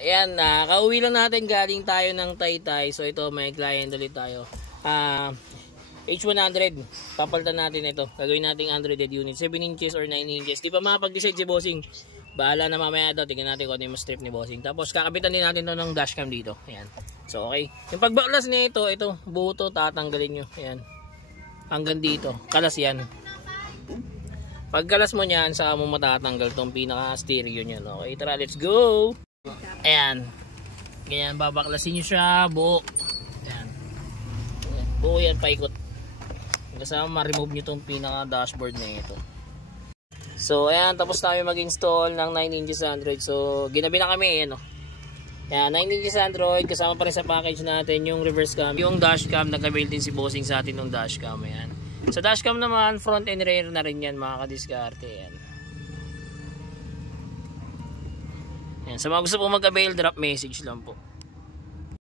Ayan, kauwi lang natin, galing tayo ng Taytay. So ito, may client ulit tayo. H100, papalitan natin ito. Gagawin natin 100 unit, 7 inches or 9 inches. Di pa makapag-decide si bossing. Bahala na mamaya ito, tingnan natin kung ano yung strip ni bossing. Tapos kakapitan din natin ito ng dashcam dito. Ayan. So okay, yung pagbaklas niya ito buo to, tatanggalin nyo. Ayan, hanggang dito, kalas yan. Pagkalas mo niyan, saka mo matatanggal itong pinaka stereo niyan. Okay, tara, let's go. Ayan, ganyan, babaklasin nyo siya buo. Ayan, buo yan, paikot. Kasama ma-remove nyo itong pinaka dashboard na ito. So ayan, tapos tayo mag-install ng 9 inches Android. So ginabi na kami, ayan, Ayan, 9 inches Android, kasama pa rin sa package natin yung reverse cam, yung dashcam. Nag-avail din si bossing sa atin ng dashcam. Ayan, sa dashcam naman, front and rear na rin yan, mga kadiskarte. Ayan. Ayan, sa mga gusto po mag-avail, drop message lang po.